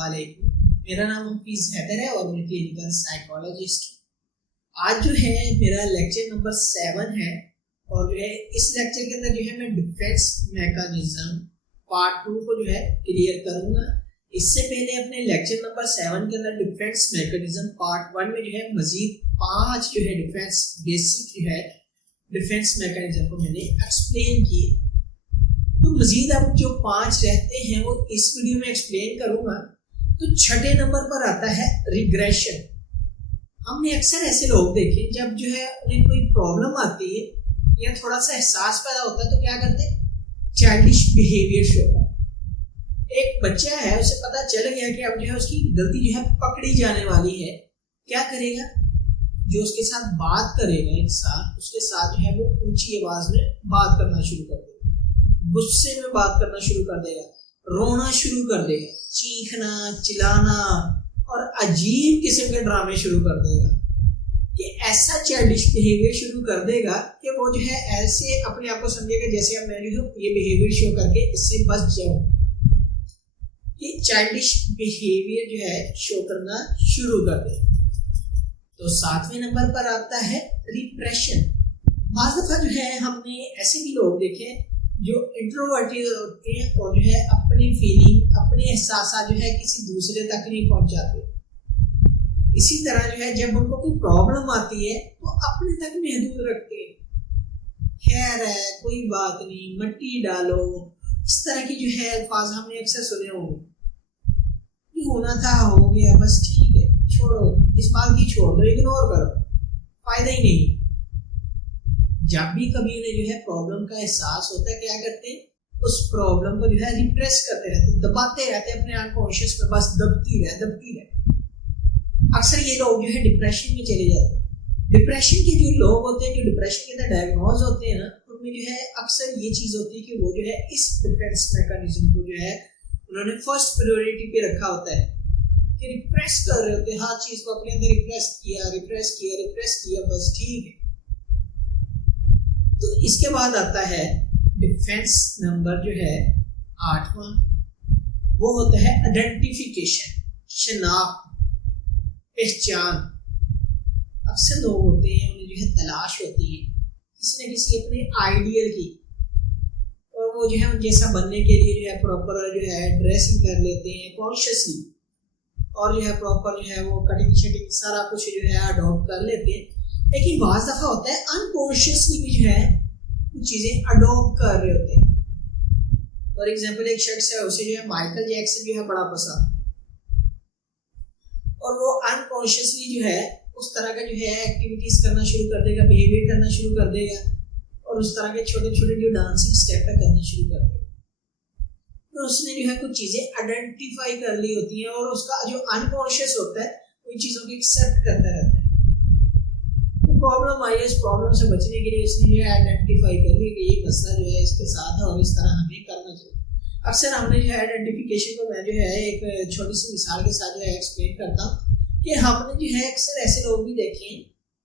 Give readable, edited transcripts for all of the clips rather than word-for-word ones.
वालेकुम। मेरा नाम हफीज हैदर है और मैं क्लिनिकल साइकोलॉजिस्ट हूँ। आज जो है मेरा लेक्चर नंबर 7 है और जो है इस लेक्चर के अंदर जो है मैं डिफेंस मैकेनिज्म पार्ट 2 को जो है क्लियर करूँगा। इससे पहले अपने लेक्चर नंबर 7 के अंदर डिफेंस मैकेनिज्म पार्ट 1 में जो है मजीद 5 जो है डिफेंस बेसिक जो है डिफेंस मैकेनिज्म को मैंने एक्सप्लेन किए। तो मजीद अब जो 5 रहते हैं वो इस वीडियो में एक्सप्लेन करूंगा। तो छठे नंबर पर आता है रिग्रेशन। हमने अक्सर ऐसे लोग देखे जब जो है उन्हें कोई प्रॉब्लम आती है या थोड़ा सा एहसास पैदा होता है तो क्या करते हैं, चाइल्डिश बिहेवियर शो करते। एक बच्चा है, उसे पता चल गया कि अब जो है उसकी गलती जो है पकड़ी जाने वाली है, क्या करेगा, जो उसके साथ बात करेगा इंसान उसके साथ जो है वो ऊंची आवाज में बात करना शुरू कर देगा, गुस्से में बात करना शुरू कर देगा, रोना शुरू कर देगा, चीखना चिल्लाना और अजीब किस्म के ड्रामे शुरू कर देगा। कि ऐसा चाइल्डिश बिहेवियर शुरू कर देगा कि वो जो है ऐसे अपने आप को समझेगा जैसे अब मैं जो ये बिहेवियर शो करके इससे बच जाऊं। कि चाइल्डिश बिहेवियर जो है शो करना शुरू कर देगा। तो 7वें नंबर पर आता है रिप्रेशन। बाज़ दफा जो है हमने ऐसे भी लोग देखे जो इंट्रोवर्टेड होते हैं और जो है अपनी फीलिंग अपने एहसास जो है किसी दूसरे तक नहीं पहुंचाते। इसी तरह जो है जब उनको कोई प्रॉब्लम आती है तो अपने तक महदूद रखते हैं, खैर है कोई बात नहीं, मट्टी डालो, इस तरह की जो है अल्फाज हमने अक्सर सुने होंगे। होना था हो गया, बस ठीक है, छोड़ो, इस बात की छोड़ दो, इग्नोर करो, फायदा ही नहीं। जब भी कभी उन्हें जो है प्रॉब्लम का एहसास होता है क्या करते हैं, उस प्रॉब्लम को जो है रिप्रेस करते रहते, दबाते रहते अपने अनकॉन्शियस में, बस दबती रहे। अक्सर ये लोग जो है डिप्रेशन में चले जाते हैं। डिप्रेशन के जो लोग होते हैं, जो डिप्रेशन के अंदर डायग्नोज होते हैं ना, उनमें जो है अक्सर ये चीज होती है कि वो जो है इस डिफेंस मैकेनिज्म को जो है उन्होंने फर्स्ट प्रायोरिटी पे रखा होता है कि रिप्रेस कर रहे होते हैं, हर चीज को अपने अंदर रिप्रेस किया, बस ठीक है। तो इसके बाद आता है डिफेंस नंबर जो है 8वां, वो होता है आइडेंटिफिकेशन, शनाख्त, पहचान। अक्सर लोग होते हैं उन्हें जो है तलाश होती है किसी न किसी अपने आइडियल की, और वो जो है उन जैसा बनने के लिए जो है प्रॉपर जो है ड्रेसिंग कर लेते हैं कॉन्शियसली, और जो है प्रॉपर जो है वो कटिंग शटिंग सारा कुछ जो है अडॉप्ट कर लेते हैं। लेकिन बाज़ दफ़ा होता है अनकॉन्शियसली भी जो है कुछ चीज़ें अडॉप्ट कर रहे होते हैं। फॉर एग्जाम्पल एक शख्स है, उसे जो है माइकल जैक्सन जो है बड़ा पसंद, और वो अनकॉन्शियसली जो है उस तरह का जो है एक्टिविटीज करना शुरू कर देगा, बिहेवियर करना शुरू कर देगा, और उस तरह के छोटे छोटे जो डांसिंग स्टेप करना शुरू कर देगा। तो उसने जो है कुछ चीज़ें आइडेंटिफाई कर ली होती हैं और उसका जो अनकॉन्शियस होता है उन चीज़ों को एक्सेप्ट करता रहता है। तो प्रॉब्लम आई है, इस प्रॉब्लम से बचने के लिए उसने जो है आइडेंटिफाई कर लिया कि ये मसला जो है इसके साथ है और इस तरह हमें करना चाहिए। अक्सर हमने जो है आइडेंटिफिकेशन को मैं जो है एक छोटी सी मिसाल के साथ जो है एक्सप्लेन करता हूँ कि हमने जो है अक्सर ऐसे लोग भी देखे हैं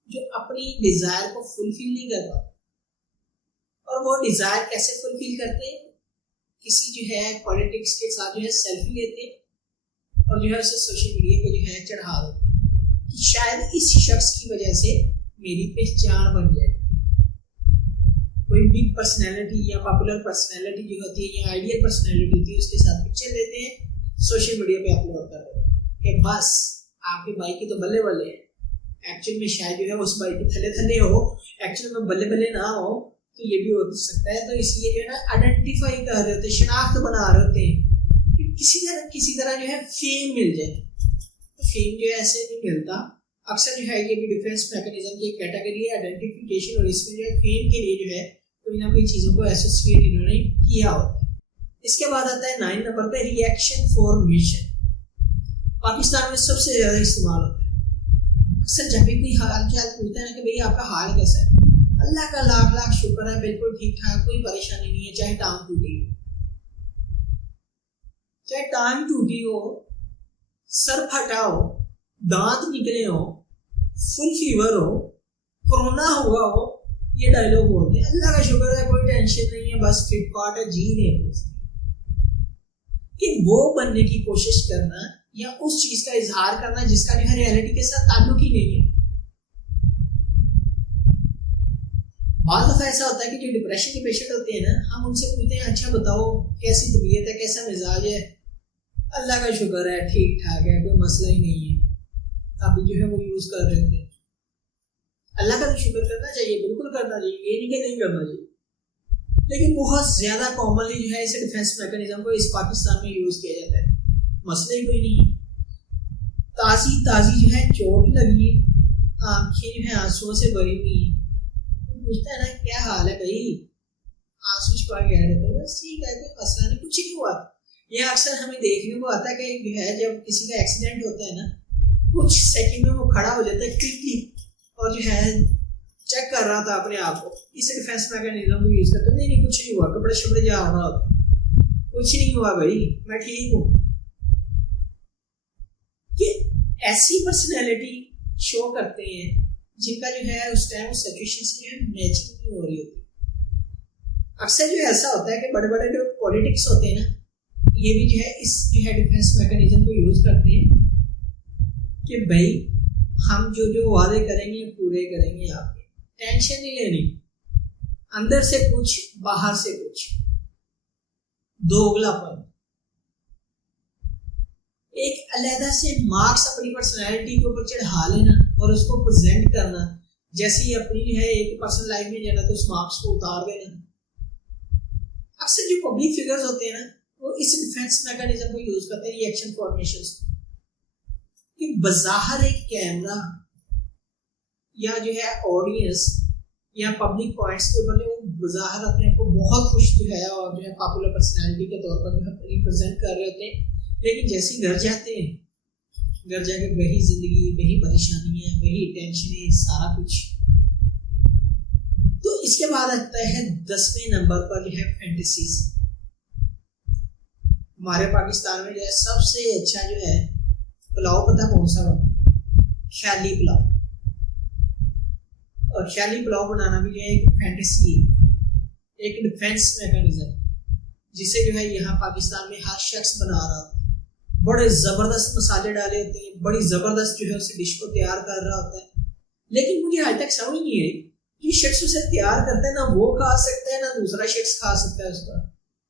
जो अपनी डिज़ायर को फुलफिल नहीं कर पाते। और वो डिज़ायर कैसे फुलफिल करते हैं, किसी जो है पॉलिटिक्स के साथ जो है सेल्फी लेते हैं और जो है उसे सोशल मीडिया पे जो है चढ़ा देते हैं कि शायद इस शख्स की वजह से मेरी पहचान बन जाए। कोई बिग पर्सनैलिटी या पॉपुलर पर्सनैलिटी जो होती है या आइडियल पर्सनैलिटी होती है उसके साथ पिक्चर लेते हैं, सोशल मीडिया पे अपलोड कर देते हैं कि बस आपके भाई की तो बल्ले बल्ले है। एक्चुअल में शायद जो है उस भाई के थले थले हो, एक्चुअल में बल्ले बल्ले ना हो, तो ये भी हो सकता है। तो इसलिए जो है ना आइडेंटिफाई कर रहे होते, शनाख्त बना रहे होते हैं कि किसी तरह जो है फेम मिल जाए। तो फेम जो है ऐसे नहीं मिलता। अक्सर जो है ये भी डिफेंस मैकेनिज्म की एक कैटेगरी है, आइडेंटिफिकेशन, और इसमें जो है फेम के लिए जो है कोई ना कोई चीज़ों को एसोसिएट इन्होंने किया होता है। इसके बाद आता है 9 नंबर पे रिएक्शन फॉर्मेशन। पाकिस्तान में सबसे ज़्यादा इस्तेमाल होता है। अक्सर जब भी कोई हाल चाल पूछता है ना कि भैया आपका हाल कैसा है, अल्लाह का लाख लाख शुक्र है, बिल्कुल ठीक ठाक, कोई परेशानी नहीं है, चाहे टांग टूटी हो, सर फटा हो, दांत निकले हो, फुल फीवर हो, कोरोना हुआ हो, ये डायलॉग बोलते हैं। अल्लाह का शुक्र है, कोई टेंशन नहीं है, बस फिट फाट है, जी नहीं। कि वो बनने की कोशिश करना या उस चीज का इजहार करना जिसका जो है रियलिटी के साथ ताल्लुक ही नहीं है। बहुत दफा ऐसा होता है कि जो डिप्रेशन के पेशेंट होते हैं ना, हम उनसे पूछते हैं अच्छा बताओ कैसी तबीयत है, कैसा मिजाज है, अल्लाह का शुक्र है ठीक ठाक है, कोई मसला ही नहीं है, अभी जो है वो यूज कर रहे थे। अल्लाह का तो शुक्र करना चाहिए, बिल्कुल करना चाहिए, ये नहीं कि नहीं करना चाहिए, लेकिन बहुत ज्यादा कॉमनली जो है इस डिफेंस मैकेनिज्म को इस पाकिस्तान में यूज किया जाता है। मसला ही कोई नहीं है, ताजी ताजी जो है चोट लगी, आंखें जो है आंसुओं से भरी हुई, पूछता है ना क्या हाल है भाई, आंसू छुपा के रहते हैं, बस ठीक है कोई मसला नहीं, कुछ नहीं हुआ। यह अक्सर हमें देखने को आता है कि जो है जब किसी का एक्सीडेंट होता है ना, कुछ सेकंड में वो खड़ा हो जाता है क्विकली और जो है चेक कर रहा था अपने आप को, इस डिफेंस मैकेनिज्म को यूज करते, नहीं कुछ नहीं हुआ, कपड़े शपड़े जा रहा होता, कुछ नहीं हुआ भाई मैं ठीक हूँ। कि ऐसी पर्सनैलिटी शो करते हैं जिनका जो है उस टाइम सिचुएशन से जो है मैचिंग नहीं हो रही होती। अक्सर जो ऐसा होता है कि बड़े बड़े जो पॉलिटिक्स होते हैं ना, ये भी जो है इस जो है डिफेंस मैकेनिज्म को यूज करते हैं कि भाई हम जो जो वादे करेंगे पूरे करेंगे, आपके टेंशन नहीं लेनी, अंदर से कुछ बाहर से कुछ, दोगलापन, एक अलहदा से मार्क्स अपनी पर्सनैलिटी के ऊपर चढ़ा लेना और उसको प्रेजेंट करना, जैसे ही अपनी है एक पर्सनल लाइफ में जाना तो उस मार्क्स को उतार देना। अक्सर जो पब्लिक फिगर्स होते हैं ना, वो इस डिफेंस मैकेनिज्म को यूज करते हैं रिएक्शन फॉर्मेशंस कि बज़ाहिर एक कैमरा या जो है ऑडियंस या पब्लिक पॉइंट्स के ऊपर जो बज़ाहिर अपने को बहुत खुश जो है और जो है पॉपुलर पर्सनैलिटी के तौर पर जो है रिप्रेजेंट कर रहे होते हैं, लेकिन जैसे घर जाते हैं, घर जाके वही जिंदगी, वही परेशानियां, वही टेंशनें, सारा कुछ। तो इसके बाद आता है 10वें नंबर पर जो है फैंटेसीज। हमारे पाकिस्तान में जो है सबसे अच्छा जो है पुलाव पता कौन सा बनता है? ख्याली पुलाव। और ख्याली पुलाव बनाना भी जो है एक फैंटेसी है, एक डिफेंस मैकेनिज्म जिसे जो है यहाँ पाकिस्तान में हर शख्स बना रहा होता है। बड़े जबरदस्त मसाले डाले होते हैं, बड़ी जबरदस्त जो है उस डिश को तैयार कर रहा होता है, लेकिन मुझे आज तक समझ नहीं आई कि शख्स उसे तैयार करता है ना वो खा सकता है ना दूसरा शख्स खा सकता है उसका।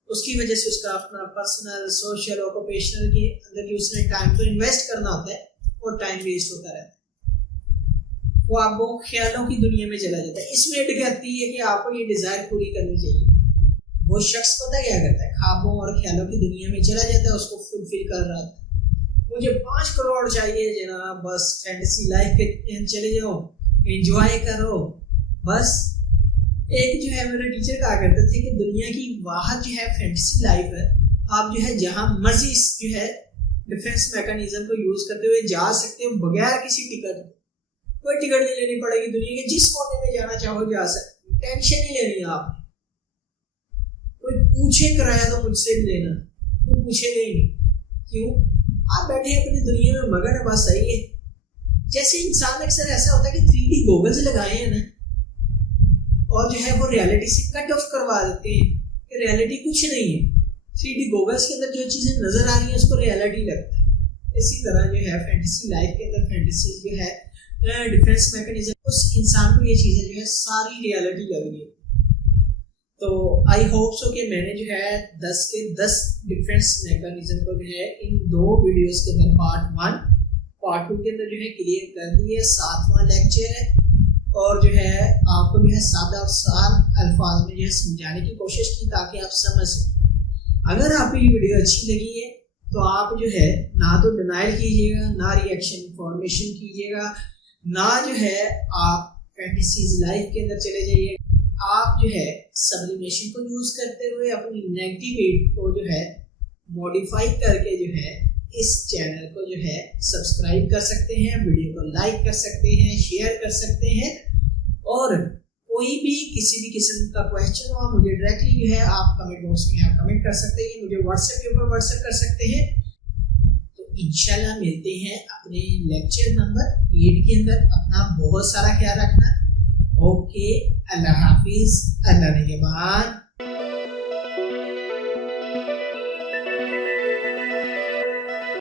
उसकी वजह से उसका अपना पर्सनल, सोशल, ऑक्यूपेशनल के अंदर जो उसने टाइम तो इन्वेस्ट करना होता है और टाइम वेस्ट होता रहता है, वो आपको ख्यालों की दुनिया में चला जाता है। इसमें अटक जाती है कि आपको ये डिजायर पूरी करनी चाहिए। वो शख्स पता क्या करता है, ख्वाबों और ख्यालों की दुनिया में चला जाता है, उसको फुलफिल कर रहा था। मुझे 5 करोड़ चाहिए जनाब, बस फैंटेसी लाइफ के चले जाओ, एंजॉय करो बस। एक जो है मेरे टीचर कहा करते थे कि दुनिया की वाहद जो है फैंटेसी लाइफ है, आप जो है जहां मर्जी जो है डिफेंस मैकेनिज्म को यूज करते हुए जा सकते हो बगैर किसी टिकट, कोई टिकट नहीं लेनी पड़ेगी, दुनिया के जिस कोने में जाना चाहो जा सकते, टेंशन नहीं लेनी आपने। कोई पूछे किराया तो मुझसे भी लेना, कोई पूछेगा ही नहीं, क्यों? आप बैठे अपनी दुनिया में मगन है, बस सही है। जैसे इंसान अक्सर ऐसा होता है कि 3D गॉगल्स लगाए हैं ना और जो है वो रियलिटी से कट ऑफ करवा देते हैं कि रियलिटी कुछ नहीं है, 3D गॉगल्स के अंदर जो चीजें नजर आ रही हैं उसको रियलिटी लगता है। इसी तरह जो है फैंटेसी लाइफ के अंदर फैंटेसी जो है डिफेंस मैकेनिज्म, उस इंसान को ये चीजें जो है सारी रियलिटी लग रही है। तो आई होप सो कि मैंने जो है 10 के 10 डिफेंस मैकेनिज्म को जो है इन 2 वीडियोस के अंदर पार्ट 1 पार्ट 2 के अंदर जो है क्लियर कर दिए। 7वां लेक्चर है और जो है आपको जो है सादा और साल अल्फाज में जो है समझाने की कोशिश की ताकि आप समझ सकें। अगर आपको ये वीडियो अच्छी लगी है तो आप जो है ना तो डिनाइल कीजिएगा, ना रिएक्शन फॉर्मेशन कीजिएगा, ना जो है आप फैंटेसीज लाइफ के अंदर चले जाइए। आप जो है सब्लिमेशन को यूज करते हुए अपनी नेगेटिविटी को जो है मॉडिफाई करके जो है इस चैनल को जो है सब्सक्राइब कर सकते हैं, वीडियो को लाइक कर सकते हैं, शेयर कर सकते हैं, और कोई भी किसी भी किस्म का क्वेश्चन हो मुझे डायरेक्टली जो है आप कमेंट बॉक्स में आप कमेंट कर सकते हैं, मुझे व्हाट्सएप के ऊपर व्हाट्सएप कर सकते हैं। तो इंशाल्लाह मिलते हैं अपने लेक्चर नंबर 8 के अंदर। अपना बहुत सारा ख्याल रखना। ओके, अल्लाह हाफिज, अल्लाह निगहबान।